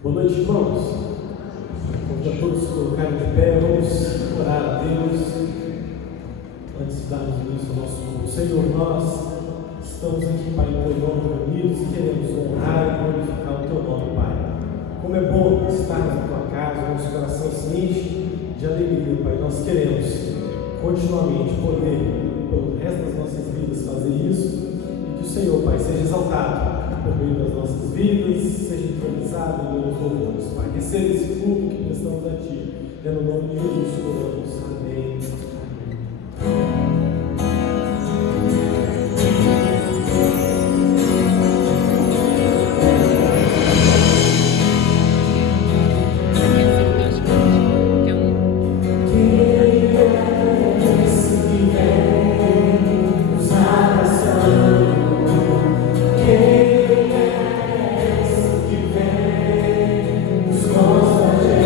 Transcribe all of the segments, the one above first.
Boa noite, irmãos. Convido a todos a colocarem de pé, vamos orar a Deus. Antes de darmos início ao nosso culto, Senhor, nós estamos aqui, Pai, no Teu nome reunidos e queremos honrar e glorificar o Teu nome, Pai. Como é bom estarmos na Tua casa, nosso coração se enche de alegria, Pai. Nós queremos continuamente poder, pelo resto das nossas vidas, fazer isso e que o Senhor, Pai, seja exaltado por meio das nossas vidas, seja entronizado em meus louvores, Pai. Receba esse culto que prestamos a Ti. É no nome de Jesus que oramos. Amém. Nos constrange.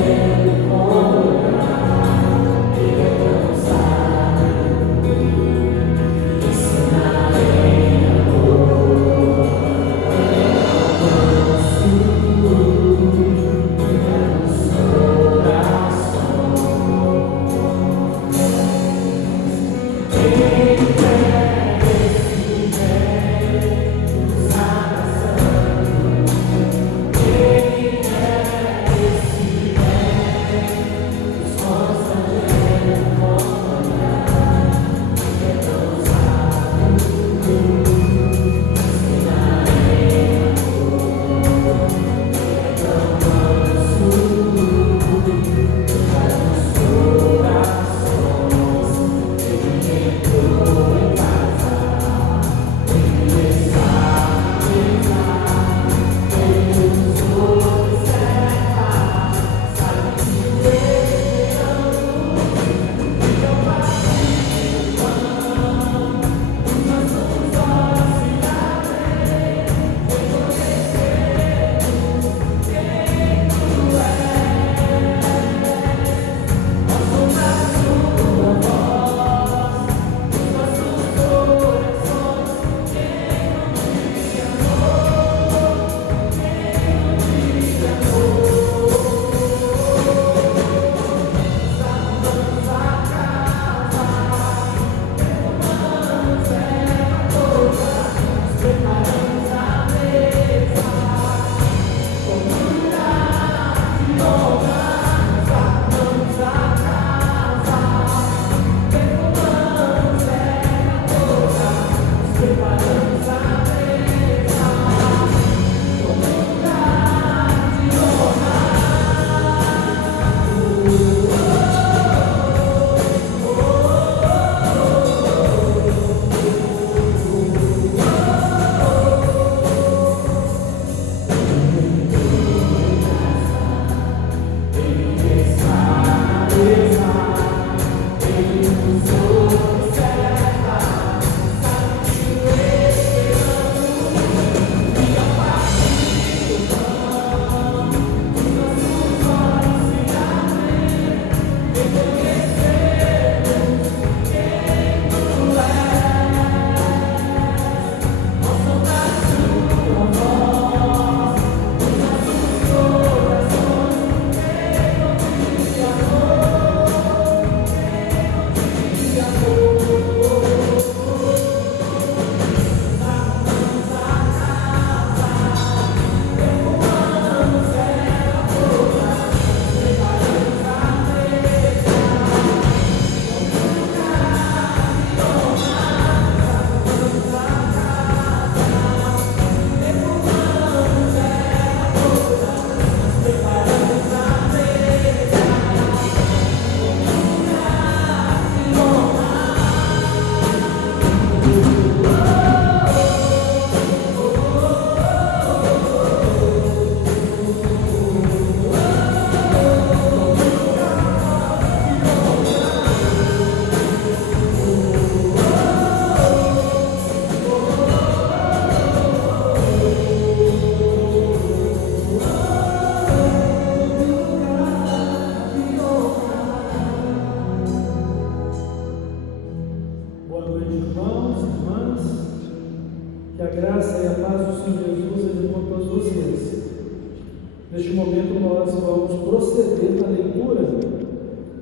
Neste momento nós vamos proceder na leitura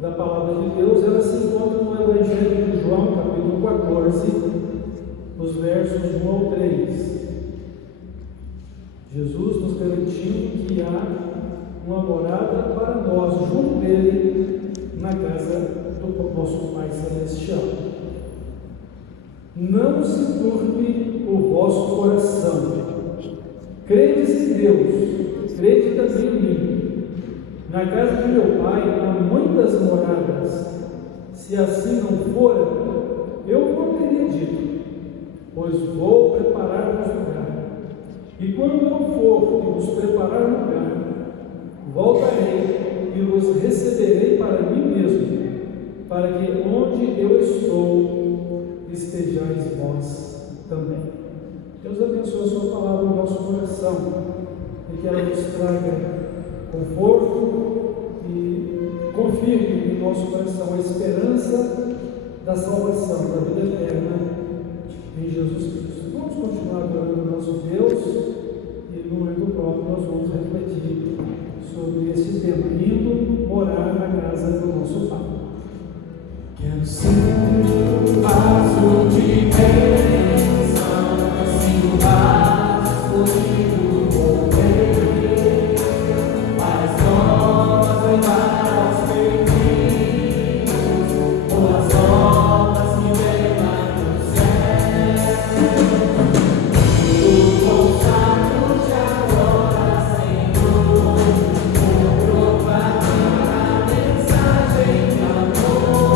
da Palavra de Deus. Ela se encontra no Evangelho de João, capítulo 14, os versos 1 ao 3. Jesus nos garantiu que há uma morada para nós, junto dele, na casa do nosso Pai Celestial. Não se turbe o vosso coração. Credes em Deus, crede também em mim. Na casa de meu Pai há muitas moradas. Se assim não fora, eu vou teria dito, pois vou preparar-vos lugar. E quando eu for e vos preparar lugar, voltarei e vos receberei para mim mesmo, para que onde eu estou, estejais vós também. Deus abençoe a sua palavra no nosso coração, e que ela nos traga conforto e confirme em nosso coração a esperança da salvação, da vida eterna em Jesus Cristo. Vamos continuar adorando o nosso Deus, e no momento próprio nós vamos refletir sobre esse tema, indo morar na casa do nosso Pai. Quero ser um vaso de bênção, assim um vaso escolhido por Deus, as novas levar aos perdidos, ou as novas que vêm lá do céu. Tudo consagro-te agora, Senhor, por proclamar a mensagem de amor.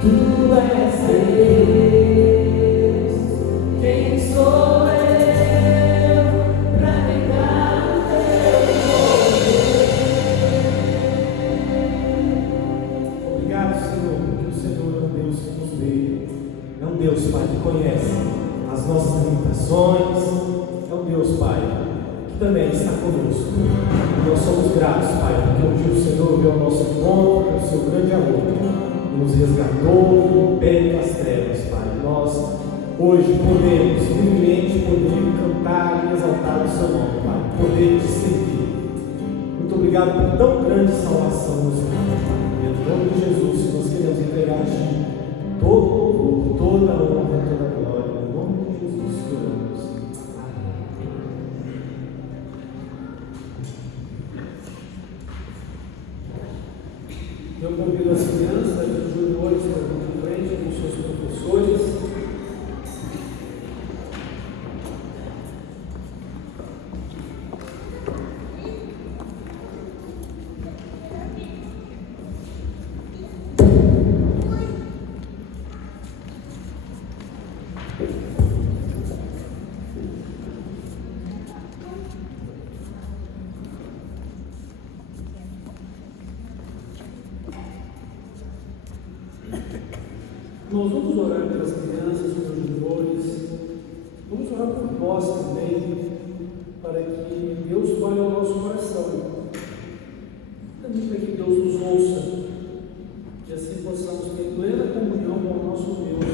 Tu és Deus, quem sou eu para negar o teu poder? Obrigado, Senhor, porque o Senhor é um Deus que nos vê, é um Deus, Pai, que conhece as nossas limitações, é um Deus, Pai, que também está conosco. E nós somos gratos, Pai, porque um dia o Senhor veio ao nosso encontro com o seu grande amor e nos resgatou do pé das trevas, Pai. Nós hoje podemos livremente cantar e exaltar o seu nome, Pai, poder te servir. Muito obrigado por tão grande salvação nos dá, Pai. E em nome de Jesus, nós queremos entregar a Ti todo o louvor, toda a honra e toda a glória. Em nome de Jesus, que oramos. Amém. Eu convido as crianças e os juniores para vir em frente com seus professores. Nós vamos orar pelas crianças, pelos juniores, vamos orar por nós também, para que Deus fale ao nosso coração, também para que Deus nos ouça, e assim possamos ter plena comunhão com o nosso Deus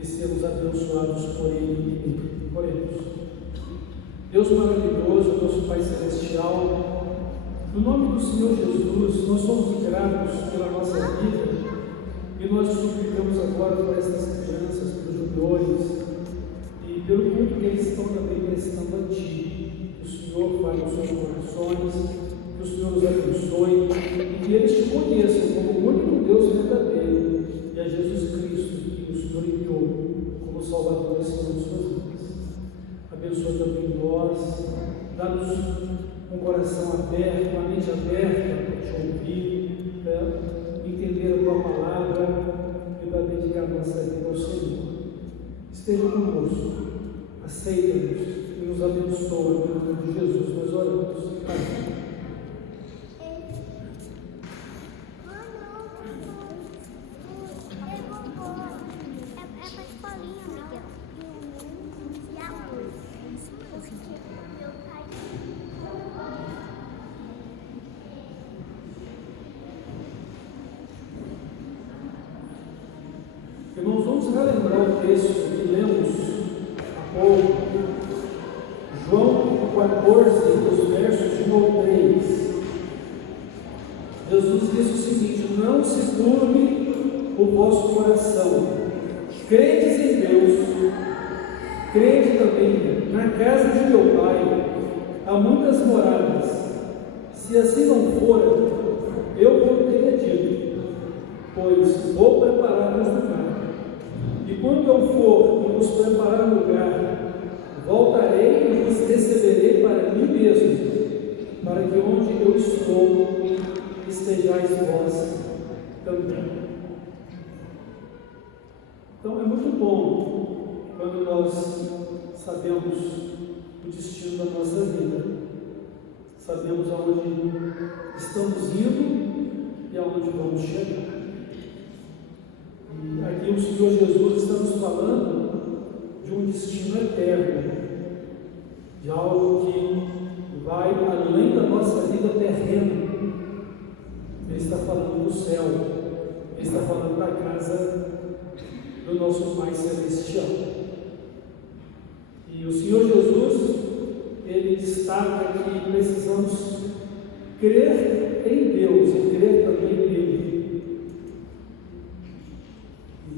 e sermos abençoados por Ele. Oremos. Deus maravilhoso, nosso Pai Celestial, no nome do Senhor Jesus, nós somos gratos pela nossa vida. E nós suplicamos agora por essas crianças, pelos juniores, e pelo culto que eles estão também prestando a Ti. Que o Senhor fale os seus corações, que o Senhor os abençoe, e que eles Te conheçam como o único Deus verdadeiro, e a Jesus Cristo, que o Senhor enviou como Salvador e Senhor de suas vidas. Abençoa também nós, dá-nos um coração aberto, uma mente aberta para Te ouvir, entender a Tua palavra e para dedicar nossa vida ao Senhor. Esteja conosco, aceita-nos e nos abençoa. No nome de Jesus nós oramos. Amém. Irmãos, vamos relembrar o texto que lemos há pouco, João 14, dos versos de 1 ao 3. Jesus diz o seguinte: não se turbe o vosso coração, credes em Deus, crede também em mim. Na casa de meu Pai há muitas moradas, se assim não fora, eu vou ter dito, pois vou preparar-vos lugar. E quando eu for e vos preparar lugar, voltarei e vos receberei para mim mesmo, para que onde eu estou, estejais vós também. Então é muito bom quando nós sabemos o destino da nossa vida, sabemos aonde estamos indo e aonde vamos chegar. E aqui o Senhor Jesus está nos falando de um destino eterno, de algo que vai além da nossa vida terrena. Ele está falando do céu, Ele está falando da casa do nosso Pai Celestial. E o Senhor Jesus, Ele destaca que precisamos crer em Deus e crer também nele.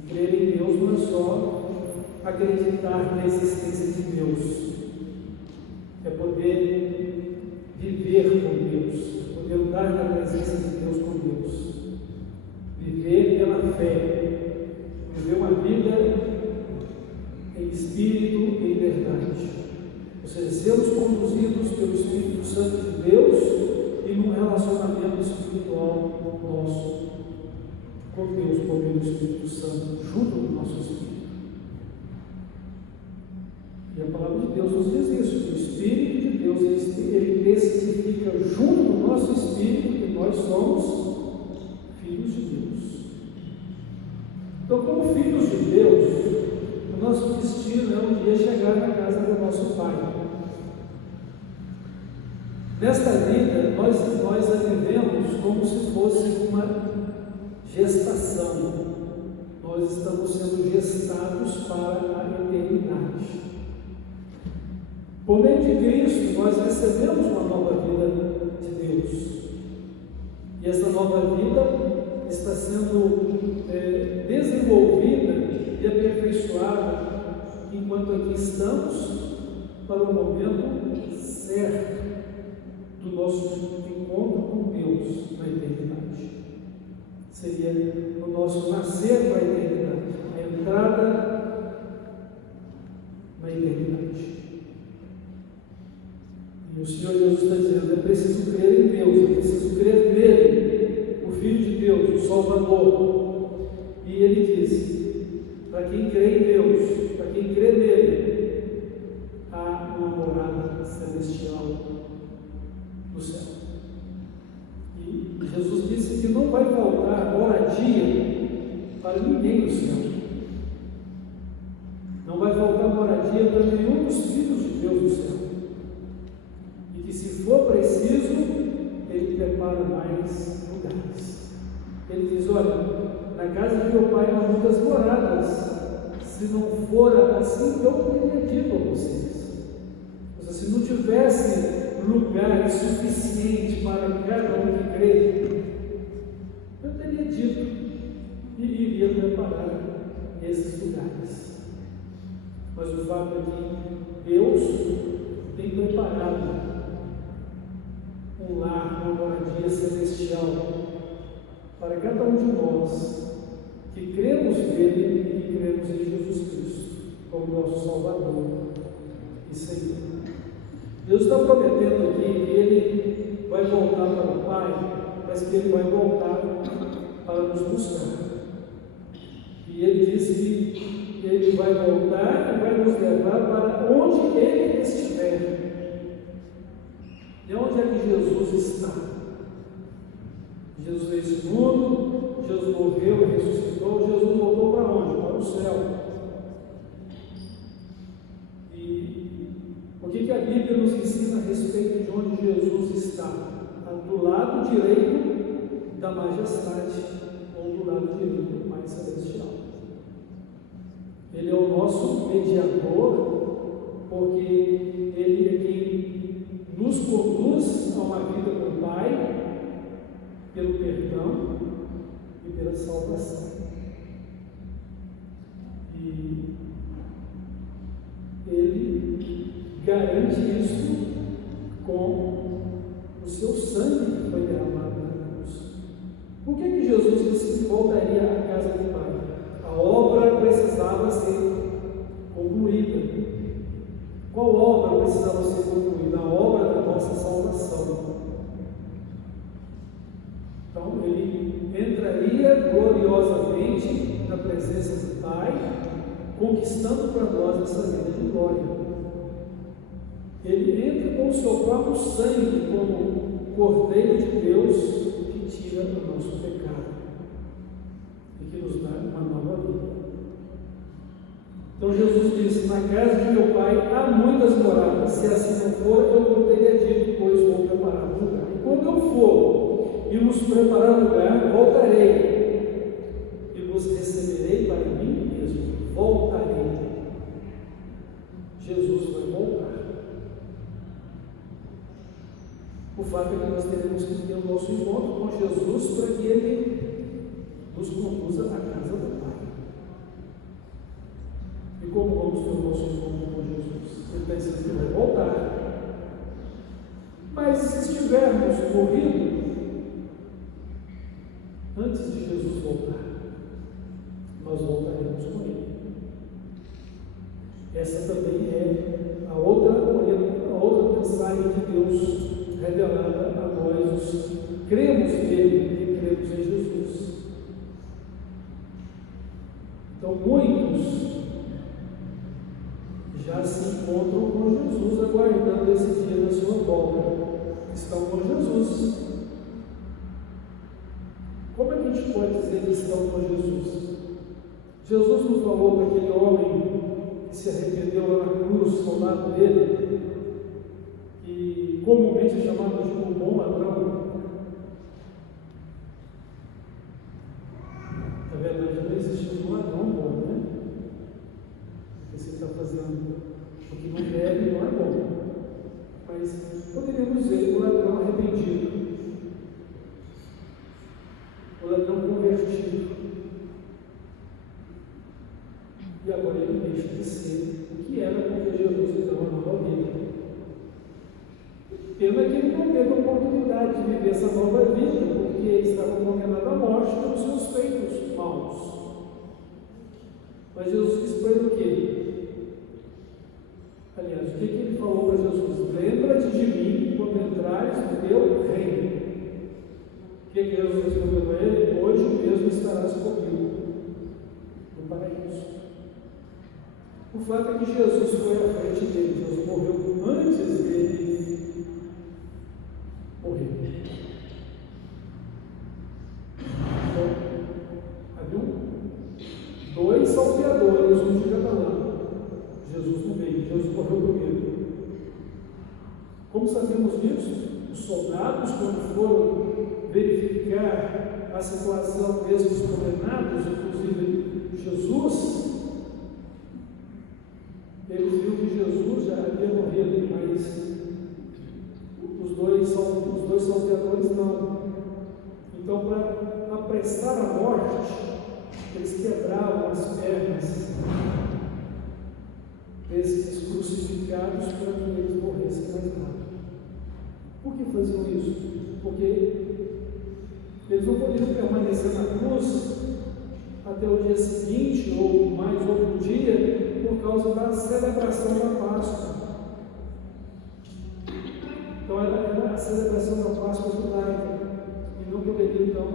Crer em Deus não é só acreditar na existência de Deus, é poder viver com Deus, poder andar na presença de Deus com Deus, viver pela fé, viver uma vida em espírito e em verdade, ou seja, sermos conduzidos pelo Espírito Santo de Deus e num relacionamento espiritual nosso com Deus, com Deus. pelo Espírito Santo junto no nosso espírito. E a palavra de Deus nos diz isso, que o Espírito de Deus, ele testifica junto no nosso espírito que nós somos filhos de Deus. Então, como filhos de Deus, o nosso destino é um dia chegar na casa do nosso Pai. Nesta vida, nós a vivemos como se fosse uma gestação. Nós estamos sendo gestados para a eternidade. Por meio de Cristo, nós recebemos uma nova vida de Deus. E essa nova vida está sendo desenvolvida e aperfeiçoada enquanto aqui estamos para o momento certo do nosso encontro com Deus na eternidade. Seria o nosso nascer para a eternidade, a entrada na eternidade. E o Senhor Jesus está dizendo: é preciso crer em Deus, é preciso crer nele, o Filho de Deus, o Salvador. E ele disse: para quem crê em Deus, para quem crê nele, há uma morada celestial no céu. E Jesus disse que não vai faltar moradia para ninguém no céu. Não vai faltar moradia para nenhum dos filhos de Deus no céu. E que se for preciso, ele prepara mais lugares. Ele diz: olha, na casa de meu pai há muitas moradas. Se não for assim, eu teria dito a vocês. Mas se não tivesse lugar suficiente para cada um que crê, eu teria dito e iria preparar esses lugares. Mas o fato é que Deus tem preparado um lar, uma moradia celestial para cada um de nós que cremos nele e que cremos em Jesus Cristo como nosso Salvador e Senhor. Deus está prometendo aqui que ele vai voltar para o Pai, mas que ele vai voltar para nos buscar. E ele disse que ele vai voltar e vai nos levar para onde ele estiver. E onde é que Jesus está? Jesus veio esse mundo, Jesus morreu e ressuscitou. Jesus voltou para onde? Para o céu. O que a Bíblia nos ensina a respeito de onde Jesus está? Do lado direito da majestade ou do lado direito do Pai Celestial. Ele é o nosso mediador, porque ele é quem nos conduz a uma vida com o Pai, pelo perdão e pela salvação. E ele garante isso com o seu sangue que foi derramado na cruz. Por que Jesus disse que voltaria à casa do Pai? A obra precisava ser concluída. Qual obra precisava ser concluída? A obra da nossa salvação. Então ele entraria gloriosamente na presença do Pai, conquistando para nós essa vida de glória. Ele entra com o seu próprio sangue como Cordeiro de Deus que tira o nosso pecado e que nos dá uma nova vida. Então Jesus disse: na casa de meu pai há muitas moradas, se assim não for, eu teria dito, pois vou preparar um lugar. E quando eu for e vos preparar lugar, voltarei e vos receberei para mim mesmo. Voltarei. Jesus vai voltar. O fato é que nós teremos que ter o nosso encontro com Jesus para que Ele nos conduza à casa do Pai. E como vamos ter o nosso encontro com Jesus? Ele está dizendo que vai voltar. Mas se estivermos morridos antes de Jesus voltar, nós voltaremos com Ele. Essa também é a outra mensagem de Deus revelada a nós, os que cremos nele e cremos em Jesus. Então, muitos já se encontram com Jesus, aguardando esse dia da sua volta. Estão com Jesus. Como é que a gente pode dizer que estão com Jesus? Jesus não falou para aquele homem que se arrependeu lá na cruz, ao lado dele, que comumente é chamado de um bom ladrão. Na verdade, não existe um ladrão bom, né? Porque você está fazendo o que não deve, não é bom. Mas poderíamos dizer o ladrão arrependido, o ladrão convertido. E agora ele deixa de ser o que era, porque Jesus lhe dá uma nova vida. Pena que ele não teve a oportunidade de viver essa nova vida, porque ele estava condenado à morte pelos seus feitos maus. Mas Jesus quis para ele o quê? Aliás, o que ele falou para Jesus? Lembra-te de mim quando entrares no teu reino. O que Jesus respondeu para ele? Hoje mesmo estarás comigo no paraíso. O fato é que Jesus foi à frente dele, Jesus morreu antes dele morrer. Então, havia dois salteadores, um de cada lado. Jesus no meio, Jesus morreu primeiro. Como sabemos disso? Os soldados, quando foram verificar a situação desses condenados, inclusive Jesus, eles viram que Jesus já havia morrido, mas os dois salteadores não. Então, para apressar a morte, eles quebravam as pernas desses crucificados para que eles morressem mais rápido. Por que faziam isso? Porque eles não poderiam permanecer na cruz até o dia seguinte ou mais outro dia por causa da celebração da Páscoa. Então era a celebração da Páscoa judaica e não poderia então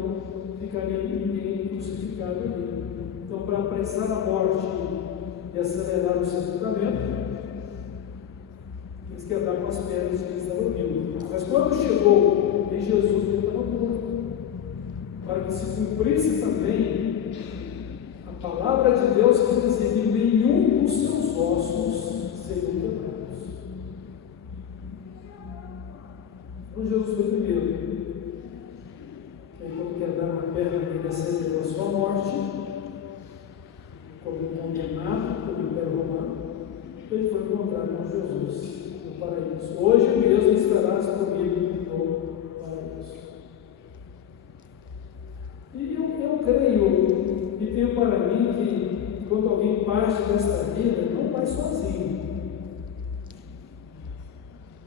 ficar ninguém crucificado ali. Então, para apressar a morte e acelerar o sepultamento, eles quebraram as pernas que eles estavam vivos. Mas quando chegou em Jesus, ele estava morto. Para que se cumprisse também a palavra de Deus que dizia que nenhum dos seus ossos seriam quebrados. Então Jesus foi primeiro. Quando quebraram a perna dele, acelerou a sua morte, como condenado pelo Império Romano, ele foi encontrado com Jesus no paraíso. Hoje mesmo estarás comigo no paraíso. E eu creio e tenho para mim que quando alguém parte desta vida, não vai sozinho.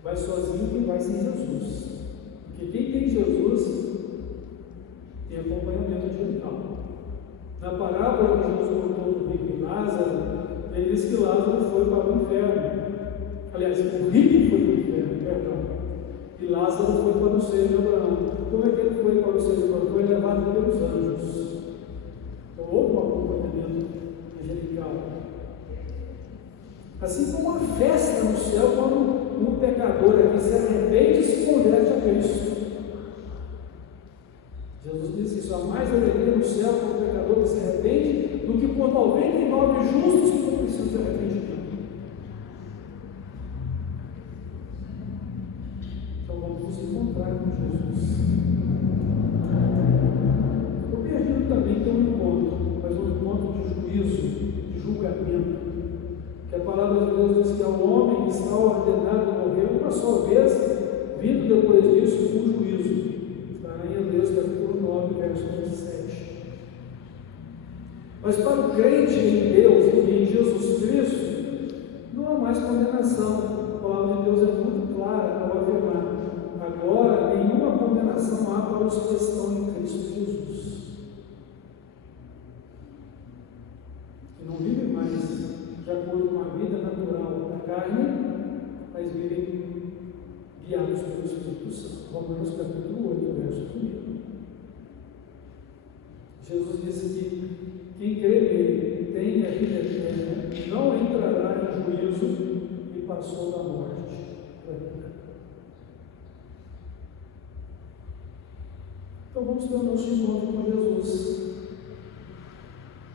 Vai sozinho quem vai sem Jesus. Porque quem tem Jesus tem acompanhamento angelical. Na parábola que Jesus contou do rico e Lázaro, ele diz que Lázaro foi para o inferno. Aliás, o rico foi para o inferno, perdão. E Lázaro foi para o seio de Abraão. Como é que ele foi para o seio de Abraão? Foi levado pelos anjos. Então, houve um acompanhamento angelical. Assim como uma festa no céu, quando um pecador aqui se arrepende e se converte a Cristo. Jesus disse isso: há mais alegria no céu quando o pecador que se arrepende do que quando 99 justos que não precisam de arrependimento. Então vamos nos encontrar com Jesus. O perdido também tem um encontro, mas um encontro de juízo, de julgamento. Que a palavra de Deus diz que ao homem que está ordenado a morrer uma só vez, vindo depois disso um juízo. Está em Hebreus capítulo 9, verso 27. Mas para o crente em Deus e em Jesus Cristo, não há mais condenação. A palavra de Deus é muito clara ao afirmar: agora nenhuma condenação há para os que estão em Cristo Jesus. Que não vivem mais de acordo com a vida natural da carne, mas vivem guiados pelo Espírito Santo. Romanos capítulo 8, verso 1. Jesus disse que quem crê nele não entrará em juízo e passou da morte para a vida. Então vamos ter o nosso encontro com Jesus.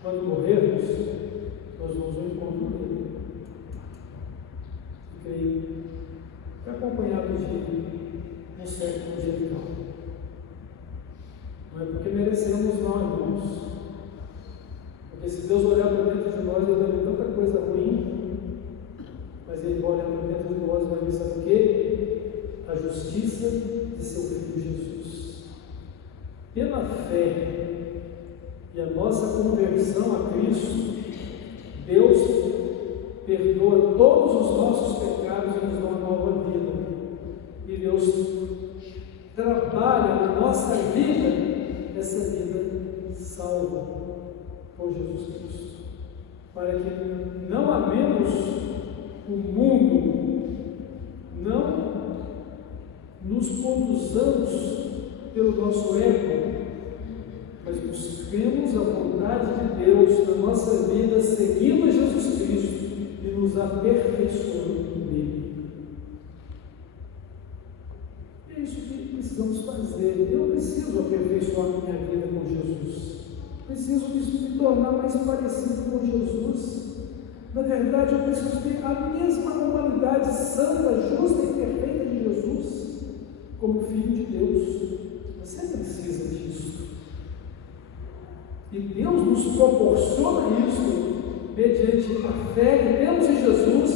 Quando morrermos, nós vamos ao encontro dele. Fiquei acompanhado de um certo angelical. Não é porque merecemos, não, irmãos. Porque se Deus olhar para dentro de nós, Ele vai ver tanta coisa ruim, mas Ele vai olhar para dentro de nós e vai ver, sabe o quê? A justiça de seu Filho Jesus. Pela fé e a nossa conversão a Cristo, Deus perdoa todos os nossos pecados e nos dá uma nova vida. E Deus trabalha na nossa vida essa vida salva por Jesus Cristo, para que não amemos o mundo, não nos conduzamos pelo nosso ego, mas busquemos a vontade de Deus na nossa vida, seguindo a Jesus Cristo e nos aperfeiçoando nele. É isso que precisamos fazer. Eu preciso aperfeiçoar minha vida com Jesus. Preciso me tornar mais parecido com Jesus. Na verdade, eu preciso ter a mesma humanidade santa, justa e perfeita de Jesus, como Filho de Deus. Você precisa disso. E Deus nos proporciona isso mediante a fé que temos em Jesus,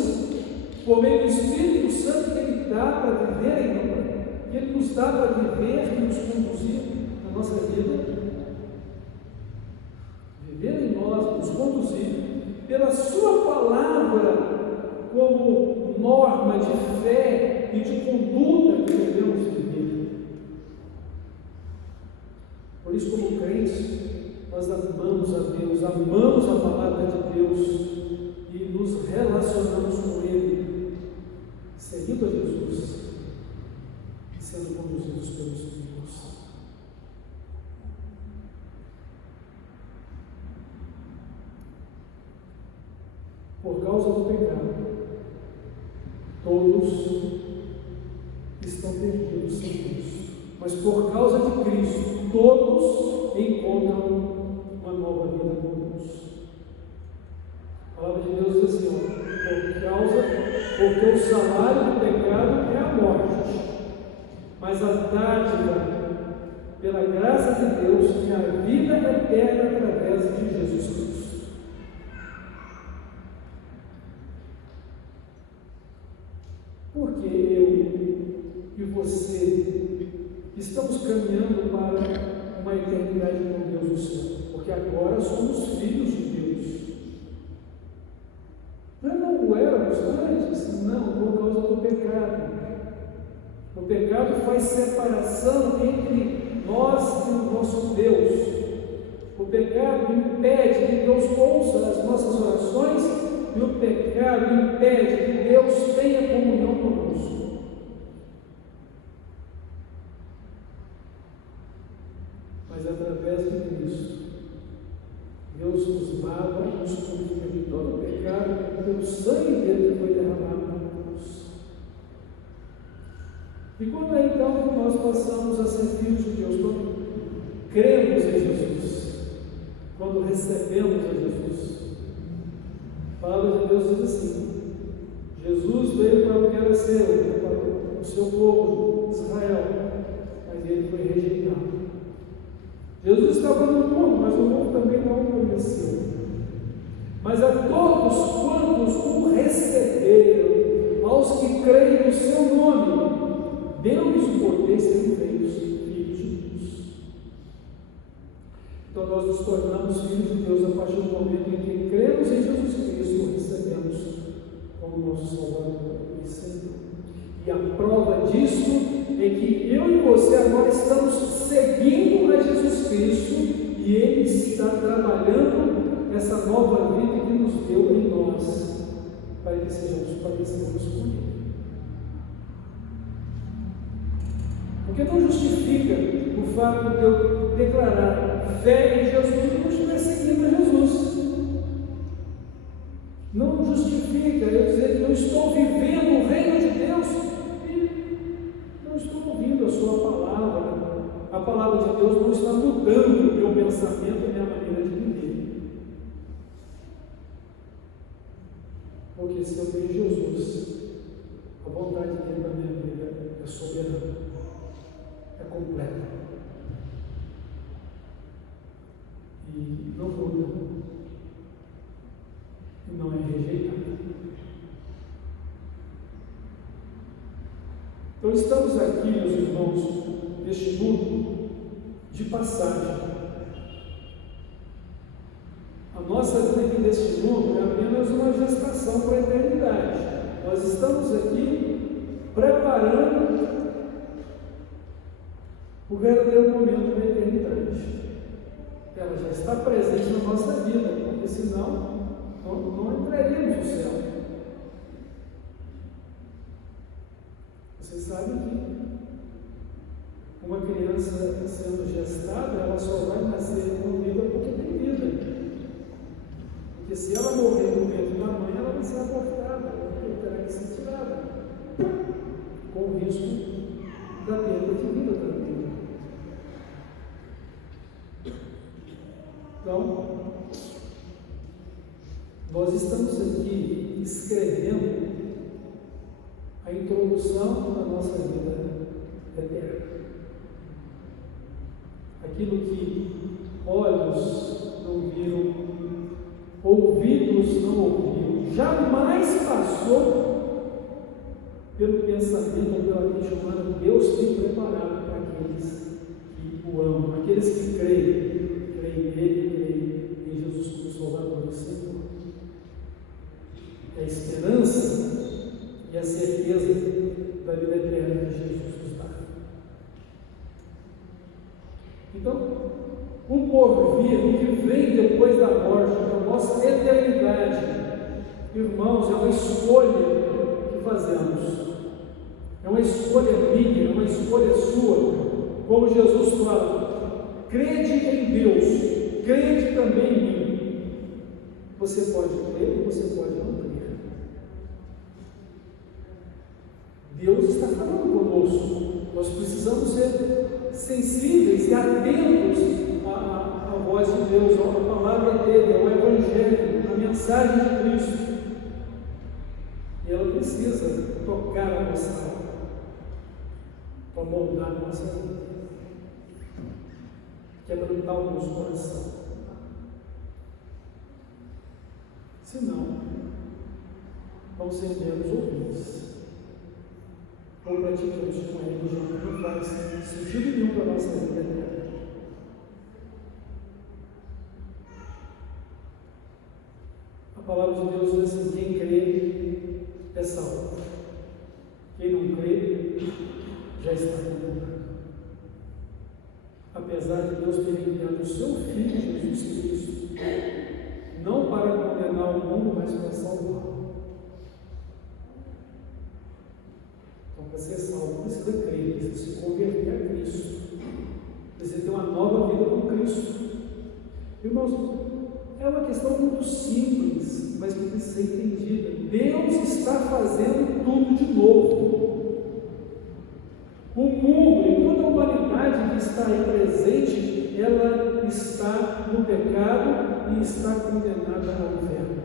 por meio do Espírito Santo que Ele dá para viver em nós, que Ele nos dá para viver e nos conduzir na nossa vida. Viver em nós, nos conduzir pela Sua palavra como norma de fé e de conduta que devemos viver. Por isso, como crentes, nós amamos a Deus, amamos a palavra de Deus e nos relacionamos com Ele, seguindo a Jesus e sendo conduzidos pelo Espírito Santo. Por causa do pecado, todos estão perdidos sem Cristo, mas por causa de Cristo, todos encontram uma nova vida com Deus. A palavra de Deus diz assim, porque o salário do pecado é a morte, mas a dádiva, pela graça de Deus, é a vida eterna através de Jesus Cristo. Porque eu e você estamos caminhando para uma eternidade com Deus no céu, porque agora somos filhos de Deus. Não éramos antes, não, por causa do pecado. O pecado faz separação entre nós e o nosso Deus. O pecado impede que Deus ouça as nossas orações e o pecado impede que Deus tenha comunhão conosco. Mas através de Cristo, Deus nos lava e nos purifica de todo o pecado pelo sangue dele que foi derramado na cruz. E quando é então que nós passamos a ser filhos de Deus? Quando cremos em Jesus, quando recebemos a Jesus. A palavra de Deus diz assim: Jesus veio para o que era seu, para o seu povo, Israel, mas ele foi rejeitado. Jesus estava no mundo, mas o mundo também não o conheceu. Mas a todos quantos o receberam, aos que creem no seu nome, deu-lhes o poder de serem feitos filhos de Deus. Então nós nos tornamos filhos de Deus a partir do momento em que cremos em Jesus Cristo e o recebemos como nosso Salvador e Senhor. E a prova disso é que eu e você agora estamos seguindo a Jesus Cristo e Ele está trabalhando essa nova vida que nos deu em nós, para que sejamos parecidos com Ele. Porque não justifica o fato de eu declarar fé em Jesus e não estiver seguindo a Jesus. Não estou vivendo o reino de Deus e não estou ouvindo a sua palavra. A palavra de Deus não está mudando o meu pensamento e a minha maneira de viver. Porque se eu tenho Jesus, a vontade dele na minha vida é soberana, é completa. E não muda. E não é rejeitado. Então estamos aqui, meus irmãos, neste mundo de passagem. A nossa vida aqui neste mundo é apenas uma gestação para a eternidade. Nós estamos aqui preparando o verdadeiro momento da eternidade. Ela já está presente na nossa vida, porque senão não entraríamos no céu. Vocês sabem que uma criança sendo gestada, ela só vai nascer com vida porque tem vida. Porque se ela morrer no ventre da mãe, ela vai ser abortada, ela terá que ser tirada, com o risco da perda de vida também. Então, nós estamos aqui escrevendo a introdução da nossa vida eterna. Aquilo que olhos não viram, ouvidos não ouviram, jamais passou pelo pensamento ou pela mente humana. Deus tem preparado para aqueles que o amam, aqueles que creem nele, creem em Jesus como Salvador e Senhor. É a esperança e a certeza da vida eterna que Jesus nos dá. Então, o porvir, o que vem depois da morte, a nossa eternidade, irmãos, é uma escolha que fazemos. É uma escolha minha, é uma escolha sua. Como Jesus fala, crede em Deus, crede também em mim. Você pode crer ou você pode não crer. Deus está falando conosco. Nós precisamos ser sensíveis e atentos à voz de Deus, à palavra dele, ao Evangelho, à mensagem de Cristo. E ela precisa tocar a nossa alma para moldar a nossa vida, quebrantar o nosso coração. Senão, vamos ser menos ouvintes. Ou praticamos uma religião que não faz sentido nenhum para a nossa vida eterna. A palavra de Deus diz assim: quem crê é salvo. Quem não crê já está condenado. Apesar de Deus ter enviado o seu Filho Jesus Cristo, não para condenar o mundo, mas para salvar. Então, para ser salvo, precisa crer, precisa se converter a Cristo, precisa ter uma nova vida com Cristo. Irmãos, é uma questão muito simples, mas que precisa ser entendida. Deus está fazendo tudo de novo. O mundo e toda a humanidade que está aí presente, ela está no pecado e está condenada ao inferno.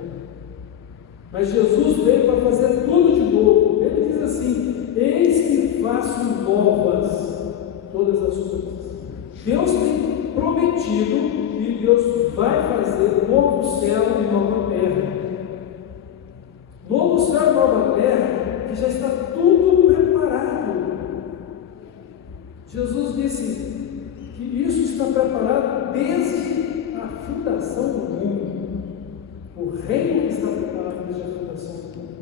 Mas Jesus veio para fazer tudo de novo. Ele diz assim: eis que faço novas todas as coisas. Deus tem prometido e Deus vai fazer novo céu e nova terra. Novo céu e nova terra que já está tudo preparado. Jesus disse que isso está preparado desde a fundação do mundo. O reino está preparado desde a fundação do mundo.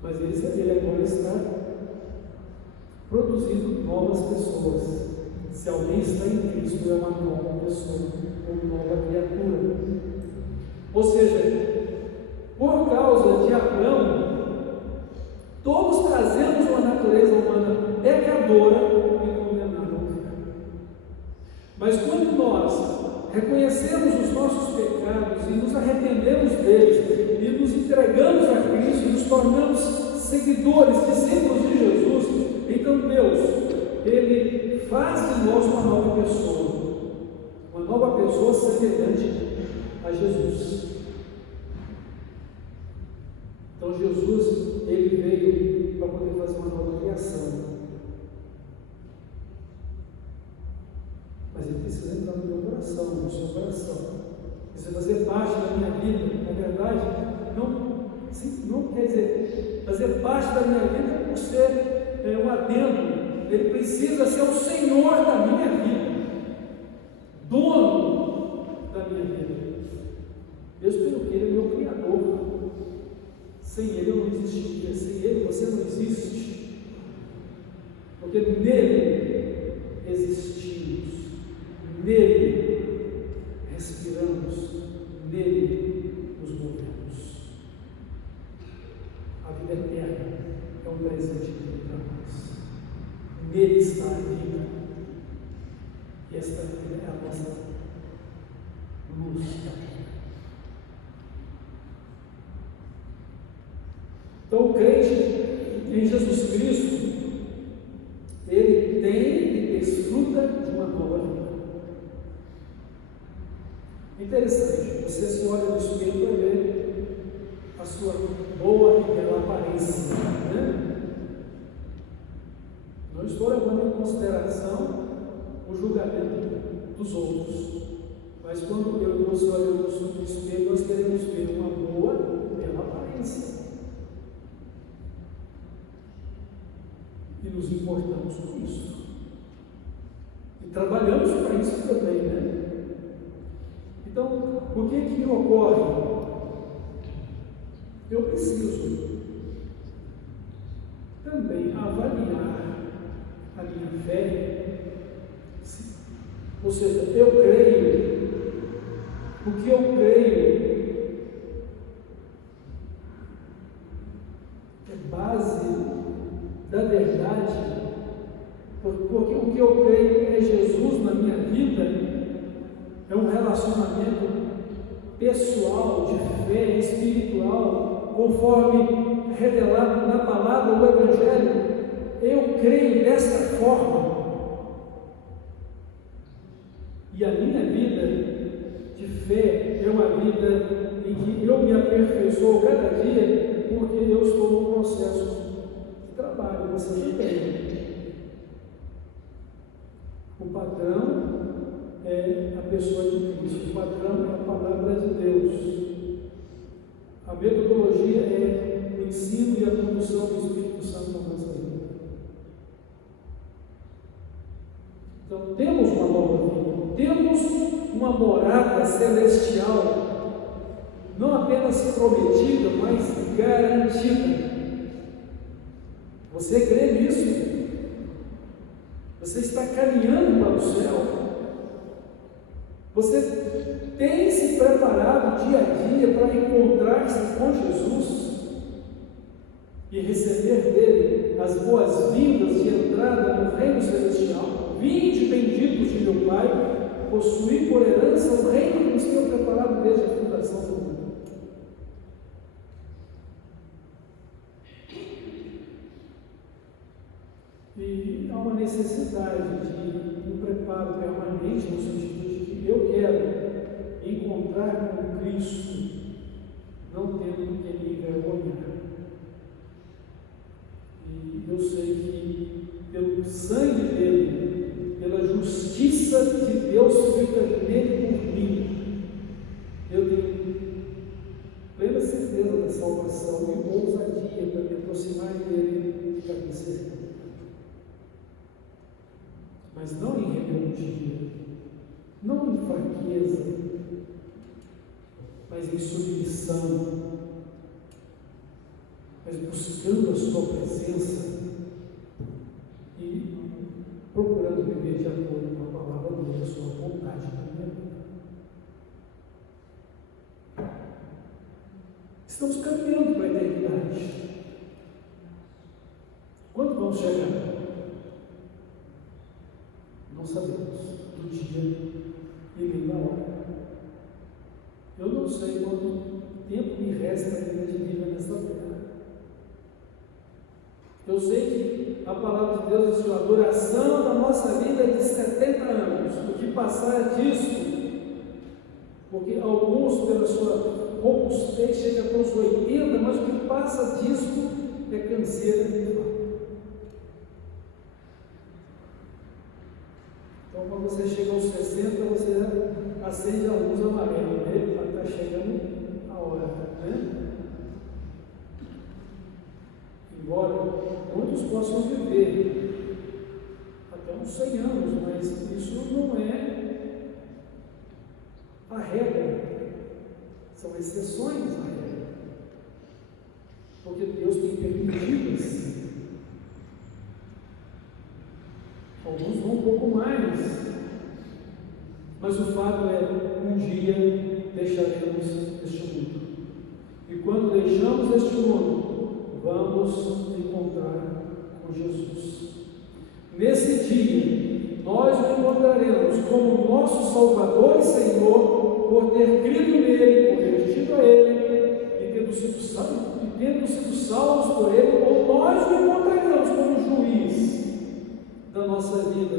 Mas ele agora está produzindo novas pessoas. Se alguém está em Cristo, é uma nova pessoa, uma nova criatura. Ou seja, por causa de Abraão, todos trazemos uma natureza humana pecadora e condenada ao inferno. Mas quando nós reconhecemos os nossos pecados e nos arrependemos deles e nos entregamos a tornamos seguidores, discípulos de Jesus, então Deus, Ele faz de nós uma nova pessoa semelhante a Jesus. Então Jesus, Ele veio para poder fazer uma nova criação. Mas Ele precisa entrar no meu coração, no seu coração. Precisa fazer parte da minha vida. Na verdade, não quer dizer fazer parte da minha vida por ser um adendo. Ele precisa ser o Senhor da minha vida, dono da minha vida. Mesmo pelo que Ele é meu Criador. Sem Ele eu não existiria. Sem Ele você não existe. Porque nele existimos, nele respiramos, nele nos movemos. A vida eterna é um presente dele para nós. Nele está a vida. E esta vida é a nossa luz da vida. Então, o crente em Jesus Cristo, ele tem e desfruta de uma nova vida. Interessante, você se olha no espelho para ver a sua boa e bela aparência, né? Não estou levando em consideração o julgamento dos outros, mas quando eu e você olhamos no espelho, nós queremos ver uma boa e bela aparência. E nos importamos com isso. E trabalhamos para isso também, né? Então, o que ocorre? Eu preciso também avaliar a minha fé. Ou seja, eu creio, o que eu creio é base da verdade, porque o que eu creio é Jesus na minha vida, é um relacionamento pessoal, de fé, espiritual, conforme revelado na palavra do Evangelho. Eu creio desta forma. E a minha vida de fé é uma vida em que eu me aperfeiçoo cada dia, porque eu estou no processo trabalho, você também. O padrão é a pessoa de Cristo, o padrão é a palavra de Deus. A metodologia é o ensino e a condução do Espírito Santo na nossa vida. Então, temos uma nova vida, temos uma morada celestial, não apenas prometida, mas garantida. Você crê nisso? Você está caminhando para o céu? Você tem se preparado dia a dia para encontrar-se com Jesus e receber dele as boas-vindas de entrada no reino celestial? Vinde, benditos de meu Pai, possuir por herança o reino que nos tem preparado desde a fundação do mundo. E há uma necessidade de um preparo permanente, no sentido de que eu quero encontrar com Cristo, não tendo que me envergonhar. E eu sei que pelo sangue dele, pela justiça de Deus feita nele por mim, eu tenho plena certeza da salvação e ousadia para me aproximar dele e para me servir. Mas não em rebeldia, não em fraqueza, mas em submissão, mas buscando a sua presença e procurando viver de acordo com a palavra dele, a sua vontade na minha vida. Estamos caminhando para a eternidade. Quando vamos chegar? Não sabemos do dia e nem da hora. Eu não sei quanto tempo me resta ainda de vida nessa terra. Eu sei que a palavra de Deus diz que a duração da nossa vida é de 70 anos. O que passar disso, porque alguns, pela sua robustez, chegam até os 80, mas o que passa disso é canseira de fato. Então, quando você chega aos 60, você acende a luz amarela, né? Está chegando a hora, né? Embora muitos possam viver até uns 100 anos, mas isso não é a regra, são exceções à regra, porque Deus tem permitido assim. Alguns vão um pouco mais, mas o fato é, um dia deixaremos este mundo, e quando deixamos este mundo, vamos encontrar com Jesus. Nesse dia, nós o encontraremos como nosso Salvador e Senhor, por ter crido nele, convertido a ele, e tendo sido salvos por ele, ou nós o encontraremos como juiz da nossa vida,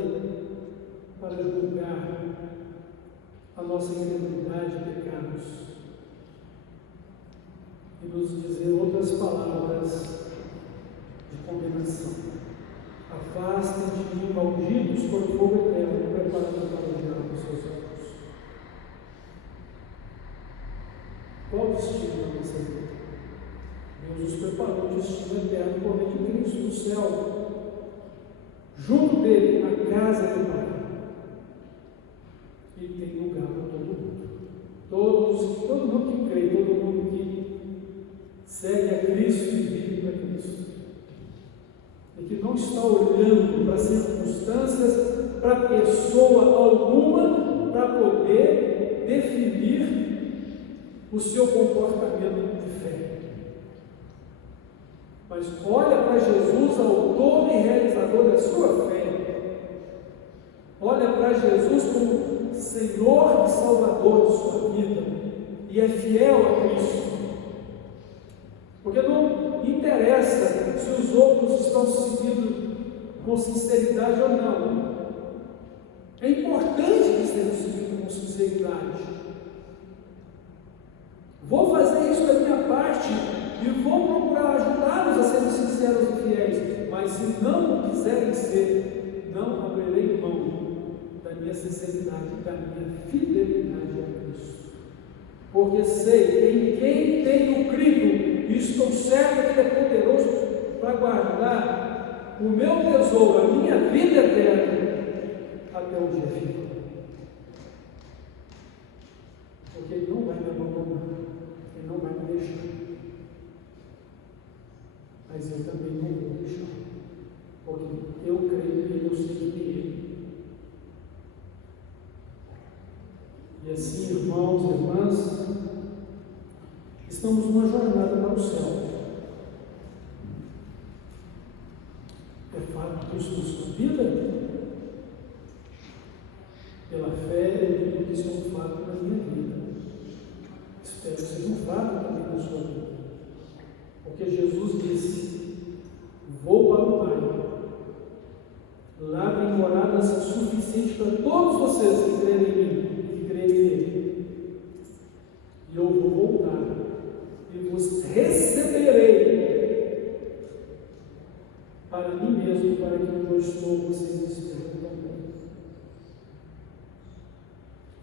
para julgar a nossa incredulidade e pecados, e nos dizer outras palavras de condenação. Afastem de mim, malditos, por fogo eterno, preparado para o diabo dos seus olhos. Qual o destino da nossa vida? Deus nos preparou um destino eterno por meio de Cristo no céu, junto dele, a casa do Pai. E tem lugar para todo mundo. Todo mundo que crê, todo mundo que segue a Cristo e vive para Cristo. E que não está olhando para circunstâncias, para pessoa alguma, para poder definir o seu comportamento de fé. Mas olha para Jesus, autor e realizador da sua fé. Olha para Jesus como Senhor e Salvador de sua vida. E é fiel a Cristo. Porque não interessa se os outros estão seguindo com sinceridade ou não. É importante que estejam seguindo com sinceridade. Vou fazer isso da minha parte e vou procurar ajudá-los a serem sinceros e fiéis. Mas se não quiserem ser, não abrirei mão da minha sinceridade e da minha fidelidade a Cristo. Porque sei em quem tenho crido e estou certo que Ele é poderoso para guardar o meu tesouro, a minha vida eterna, até o dia final. Porque Ele não vai me abandonar, Ele não vai me deixar. Mas eu também não vou deixar, porque eu creio e eu sei que Ele. E assim, irmãos e irmãs, estamos numa jornada para o céu. É fato isso na sua vida? Pela fé, eu digo que isso é um fato na minha vida. Espero que seja um fato também na sua vida. Porque Jesus disse: vou para o Pai. Lá tem moradas suficientes para todos vocês que crerem em mim. E eu vou voltar e vos receberei para mim mesmo, para que onde eu estou vocês estejam também.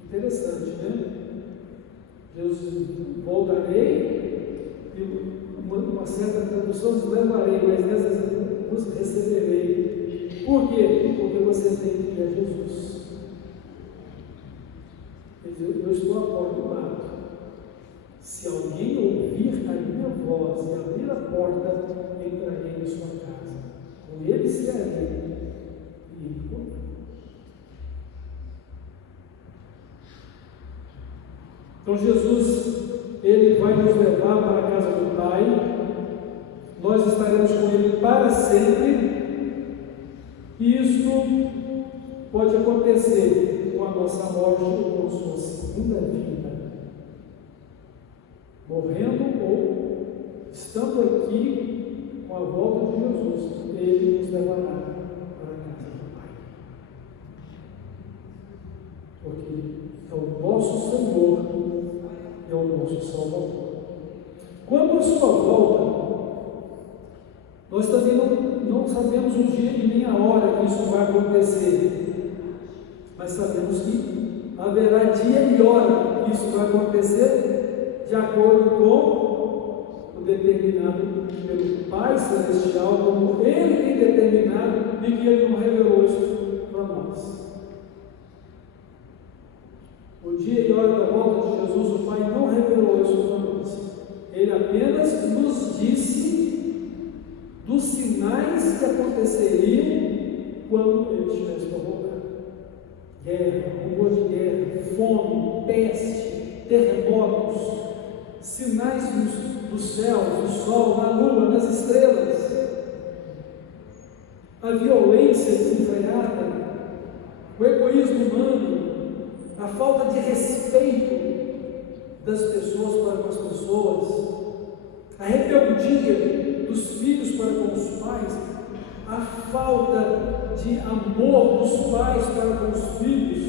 Interessante, né? Deus diz: voltarei, e uma certa tradução diz: levarei, mas nessa vos receberei. Por quê? Porque você tem que ir a Jesus. Eu estou à porta do mato. Se alguém ouvir a minha voz e abrir a porta, entrarei na sua casa. Com ele cearei e ele comigo. Então Jesus, Ele vai nos levar para a casa do Pai. Nós estaremos com Ele para sempre. E isso pode acontecer com a nossa morte ou com a sua segunda vida, morrendo ou estando aqui com com a volta de Jesus, Ele nos levará para a casa do Pai. Porque é o nosso Senhor, é o nosso Salvador. Quanto à sua volta, nós também não sabemos o dia e nem a hora que isso vai acontecer, mas sabemos que haverá dia e hora que isso vai acontecer de acordo com o determinado pelo Pai Celestial, como Ele tem determinado e que Ele não revelou isso para nós. O dia e hora da volta de Jesus, o Pai não revelou isso para nós. Ele apenas nos disse dos sinais que aconteceriam quando Ele estivesse para voltar. Guerra, rumor de guerra, fome, peste, terremotos, sinais dos céus, do sol, na lua, nas estrelas, a violência desenfreada, o egoísmo humano, a falta de respeito das pessoas para com as pessoas, a rebeldia dos filhos para com os pais, a falta de amor dos pais para com os filhos,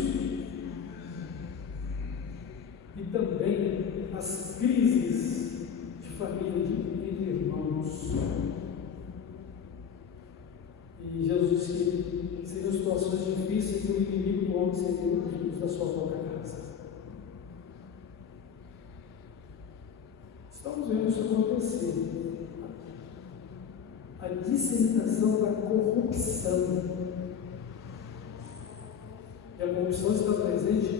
e também as crises de família, entre irmãos. E Jesus disse que seriam situações difíceis e o inimigo do homem seria os da sua própria casa. Estamos vendo isso acontecer. A disseminação da corrupção. E a corrupção está presente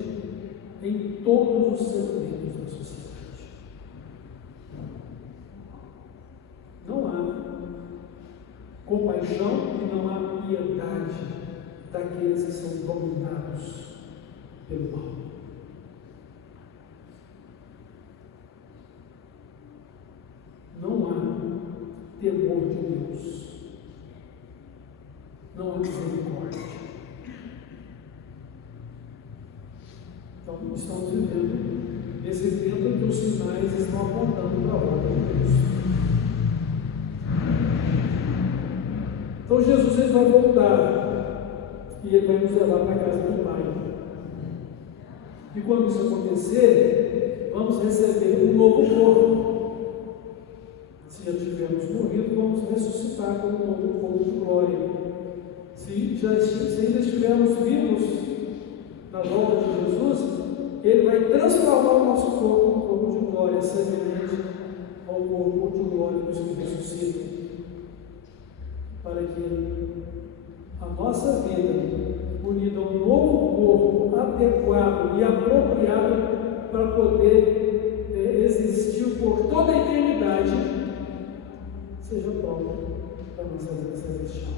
em todos os segmentos da sociedade. Não há compaixão e não há piedade daqueles que são dominados pelo mal. Não há temor de Deus, não há misericórdia. Então, estamos vivendo esse tempo em que os sinais estão apontando para a volta de Deus. Então, Jesus ele vai voltar e ele vai nos levar para a casa do Pai. E quando isso acontecer, vamos receber um novo corpo. Se já tivermos morrido, vamos ressuscitar com um novo corpo de glória. Se ainda estivermos vivos na volta de Jesus, Ele vai transformar o nosso corpo em um corpo de glória, semelhante ao corpo de glória dos que ressuscitam, para que a nossa vida, unida a um novo corpo adequado e apropriado para poder existir por toda a eternidade, seja próprio da nossa vida celestial.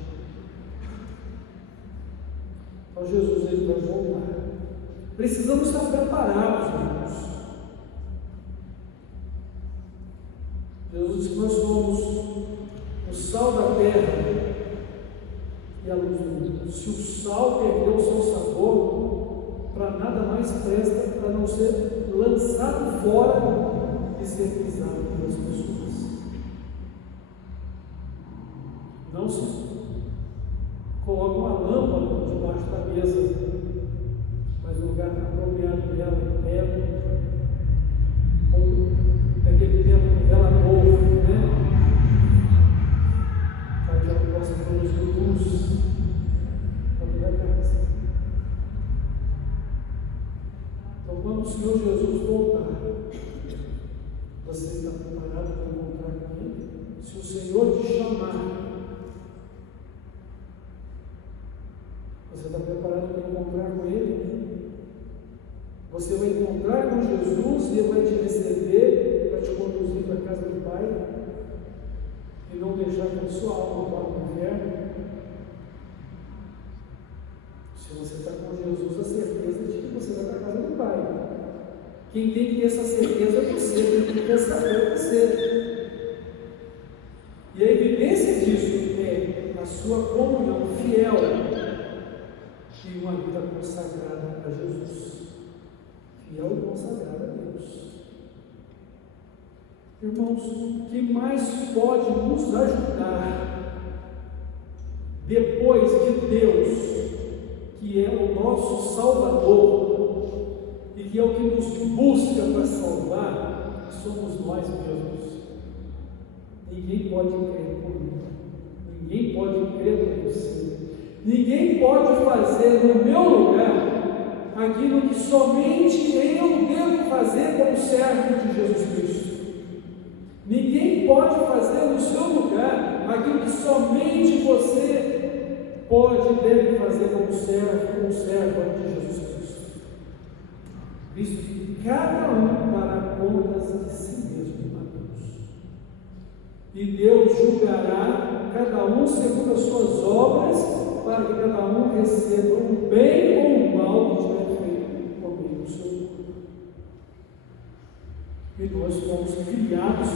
Então Jesus ele vai voltar. Precisamos estar preparados, irmãos. Jesus disse que nós somos o sal da terra e a luz do mundo. Se o sal perdeu o seu sabor, para nada mais presta para não ser lançado fora e ser pisado pelas pessoas. Não se coloca uma lâmpada debaixo da mesa, mas no lugar apropriado dela, ou naquele tempo velador, né? Para que ela possa produzir luz para toda a casa. Então, quando o Senhor Jesus voltar, você está preparado para encontrar com Ele? Se o Senhor te chamar, você está preparado para encontrar com Ele? Você vai encontrar com Jesus e Ele vai te receber para te conduzir para a casa do Pai e não deixar que a sua alma vá para o inferno? Se você está com Jesus, a certeza de que você vai para a casa do Pai. Quem tem que ter essa certeza é você, quem tem que ter essa fé é você. E a evidência disso é a sua comunhão fiel e uma vida consagrada a Jesus. Fiel e consagrada a Deus. Irmãos, quem mais pode nos ajudar depois de Deus, que é o nosso Salvador e que é o que nos busca para salvar, somos nós mesmos. Ninguém pode crer por mim, ninguém pode crer por você, ninguém pode fazer no meu lugar aquilo que somente eu devo fazer como servo de Jesus Cristo. Ninguém pode fazer no seu lugar aquilo que somente você pode e deve fazer como servo de Jesus Cristo. Visto que cada um dará contas de si mesmo a Deus. E Deus julgará cada um segundo as suas obras, para que cada um receba o bem ou o mal que tiver feito por meio do seu corpo. E nós fomos criados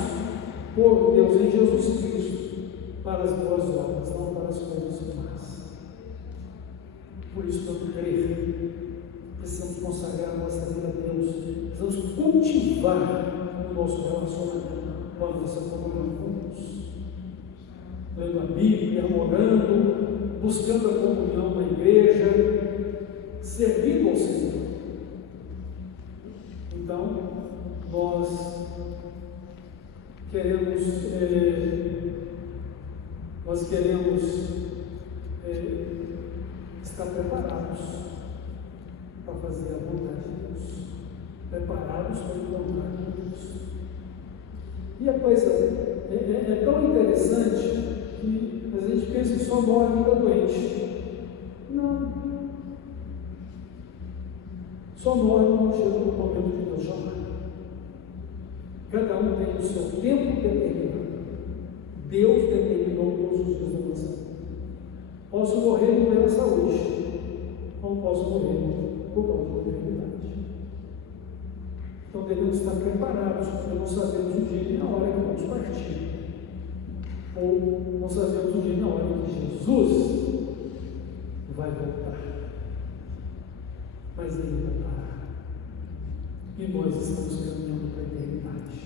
por Deus em Jesus Cristo para as boas obras, não para as coisas más. Por isso, quando crer, precisamos consagrar a nossa vida a Deus, precisamos cultivar o nosso relacionamento com a nossa comunhão com Deus, lendo a Bíblia, orando, buscando a comunhão na igreja, servindo ao Senhor. Então, nós queremos estar preparados para fazer a vontade de Deus, preparados para encontrar com Deus. E a coisa é tão interessante que a gente pensa que só morre quando é doente. Não. Só morre quando chega no momento de Deus chamar. Cada um tem o seu tempo determinado. Deus determinou todos os dias da nossa vida. Posso morrer no meio da saúde, ou posso morrer por causa da eternidade. Então devemos estar preparados, porque não sabemos o dia e na hora que vamos partir. Ou não sabemos o dia e na hora que Jesus vai voltar. Mas ele voltará. E nós estamos caminhando para a eternidade.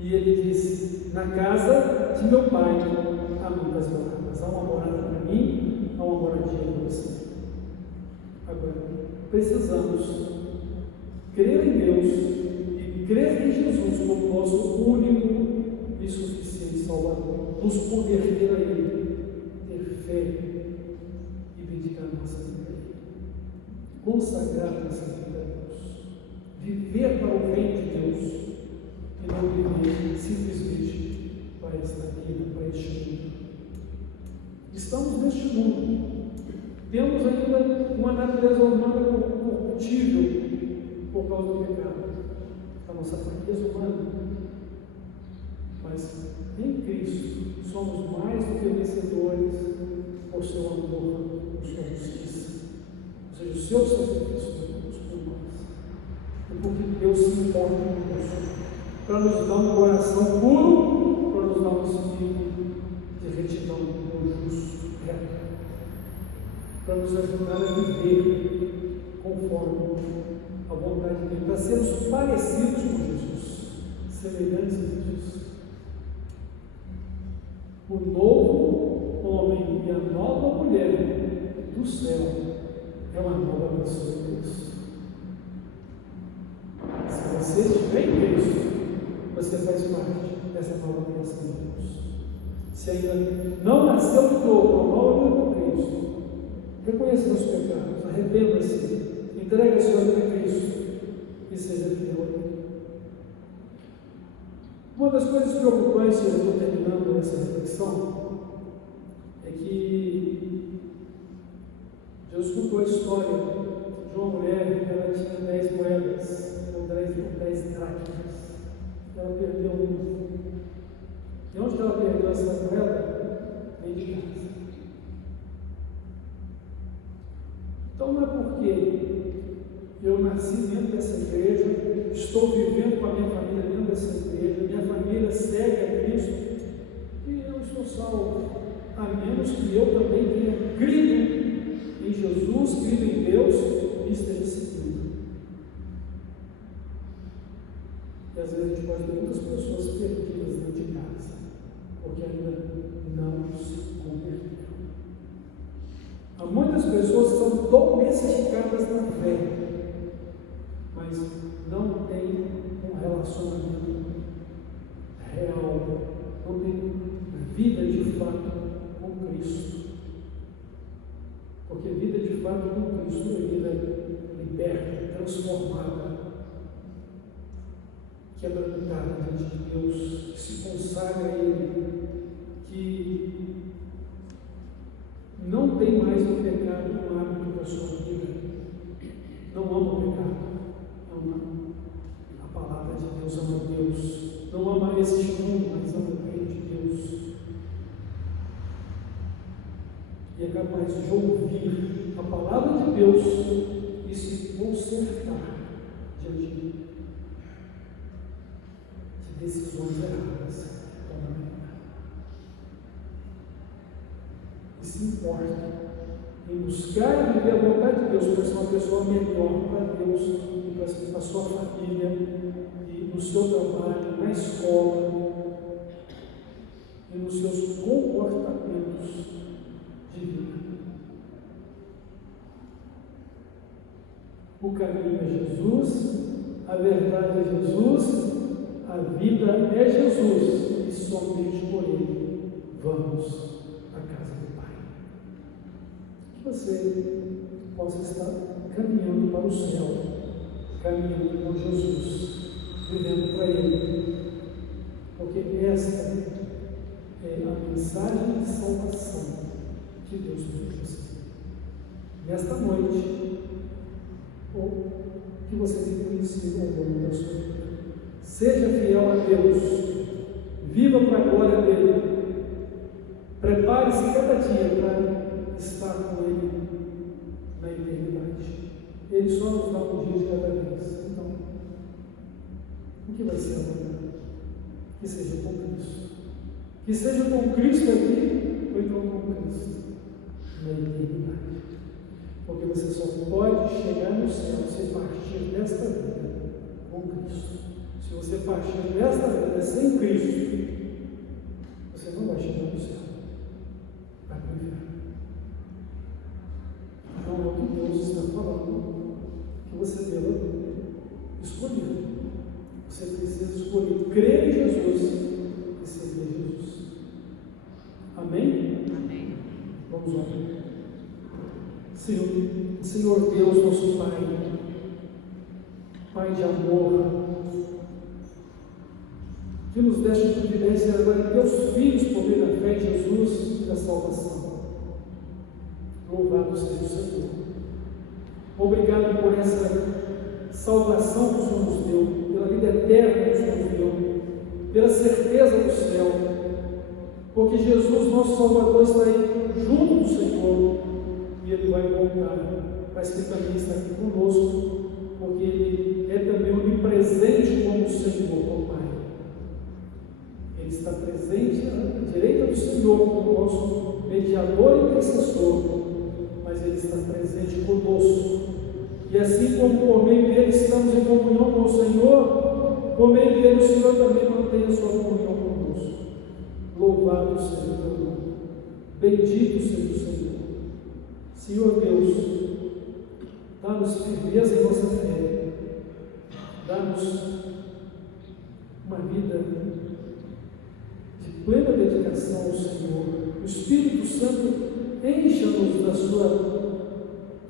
E ele disse: na casa de meu pai há muitas moradas. Há uma morada para mim, há uma moradia para você. Agora, precisamos crer em Deus e crer em Jesus como nosso único e suficiente Salvador. Nos converter a Ele, ter fé e dedicar nossa vida a Ele. Consagrar nossa vida a Deus. Viver para o reino de Deus. E não viver simplesmente para esta vida, para este mundo. Estamos neste mundo. Temos ainda uma natureza humana corruptível por causa do pecado, a nossa fraqueza humana. Mas em Cristo somos mais do que vencedores por seu amor, por sua justiça. Ou seja, o seu sacrifício por nós. E porque Deus se importa conosco, para nos dar um coração puro, para nos dar um espírito de retidão, justo, reto, para nos ajudar a viver conforme a vontade dele, para sermos parecidos com Jesus, semelhantes a Jesus. O novo homem e a nova mulher do céu é uma nova pessoa em Cristo. Se você estiver em Cristo, você faz parte dessa nova criação de Deus. Se ainda não nasceu de novo, a nova vida com Cristo, reconheça os pecados, arrependa-se, entregue a sua vida a Cristo e seja fiel a Ele. Uma das coisas preocupantes, eu estou terminando essa reflexão, é que Deus contou a história de uma mulher que ela tinha 10 moedas, ou 10 dracmas. Ela perdeu uma. E onde ela perdeu essa moeda? Dentro de casa. Então não é porque eu nasci dentro dessa igreja, estou vivendo com a minha família dentro dessa igreja, minha família segue a Cristo, e eu estou salvo. A menos que eu também tenha crido em Jesus, crido em Deus e esteja seguindo. E às vezes a gente pode ter muitas pessoas perdidas dentro de casa, porque ainda não se converteram. Há muitas pessoas que são domesticadas na fé, mas não têm um relacionamento real, não têm vida de fato com Cristo. Porque vida de fato com Cristo é vida liberta, transformada, quebrantada diante de Deus, que se consagra a Ele, que não tem mais o pecado no hábito da sua vida, não ama o pecado, ama a palavra de Deus, ama Deus, não ama este mundo, mas ama o reino de Deus. E é capaz de ouvir a palavra de Deus e se consertar diante de decisões erradas. E se importa em buscar e viver a vontade de Deus para ser uma pessoa melhor para Deus e para a sua família, e no seu trabalho, na escola e nos seus comportamentos de vida. O caminho é Jesus, a verdade é Jesus, a vida é Jesus, e somente por Ele vamos à casa do Pai. Que você possa estar caminhando para o céu, caminhando com Jesus, vivendo para Ele, porque esta é a mensagem de salvação que Deus nos trouxe. Nesta noite, ou que você tenha conhecido ao longo da sua vida, seja fiel a Deus, viva para a glória dEle, prepare-se cada dia para estar com Ele na eternidade. Ele só nos dá um dia de cada vez. Então, o que vai ser amanhã? Que seja com Cristo. Que seja com Cristo aqui, ou então com Cristo na eternidade. Porque você só pode chegar no céu se partir desta vida com Cristo. Se você partir desta vida sem Cristo, você não vai chegar no céu. Vai para o inferno. Então é o que Deus está falando, que você deva escolher. Você precisa escolher crer em Jesus e seguir Jesus. Amém? Amém. Vamos lá. Senhor Deus, nosso Pai, Pai de amor, que nos deste a privilégio de agora teus filhos por meio da fé em Jesus e da salvação. Louvado seja o Senhor. Obrigado por essa salvação que o Senhor nos deu, pela vida eterna que o Senhor nos deu, pela certeza do céu, porque Jesus, nosso Salvador, está aí junto do Senhor. E Ele vai voltar, mas que também está aqui conosco, porque Ele é também onipresente como o Senhor, ó Pai. Ele está presente à direita do Senhor como nosso mediador e intercessor, mas Ele está presente conosco. E assim como por meio dele estamos em comunhão com o Senhor, por meio dele o Senhor também mantém a sua comunhão conosco. Louvado seja o teu nome, bendito seja o Senhor. Senhor Deus, dá-nos firmeza em nossa fé, dá-nos uma vida de plena dedicação ao Senhor. O Espírito Santo encha-nos da sua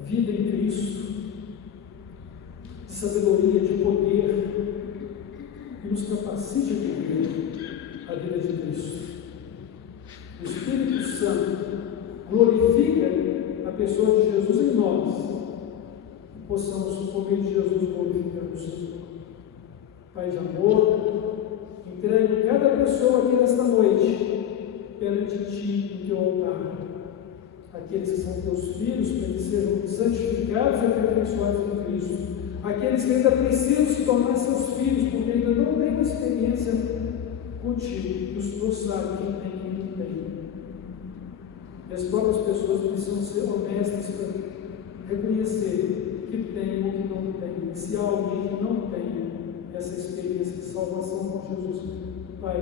vida em Cristo, de sabedoria, de poder, e nos capacite a viver a vida de Cristo. O Espírito Santo glorifica a pessoa de Jesus em nós, e possamos, por meio de Jesus, glorificar o Senhor. Pai de amor, entregue cada pessoa aqui nesta noite perante Ti, no Teu altar. Aqueles que são Teus filhos, para que sejam santificados e aperfeiçoados em Cristo. Aqueles que ainda precisam se tornar Seus filhos, porque ainda não têm uma experiência contigo, e o Senhor sabe quem tem e quem não tem. E as próprias pessoas precisam ser honestas para reconhecer que tem ou que não tem. E se há alguém que não tem essa experiência de salvação, Pai,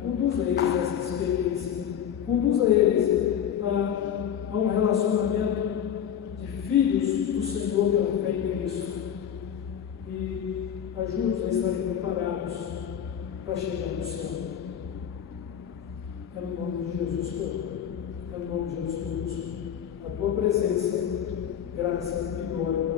conduza eles a essa experiência, conduza eles a um relacionamento de filhos do Senhor pela fé em Cristo e ajude-os a estarem preparados para chegar no céu. É no nome de Jesus que eu oro. É no nome de Jesus que eu uso. A tua presença, graça e glória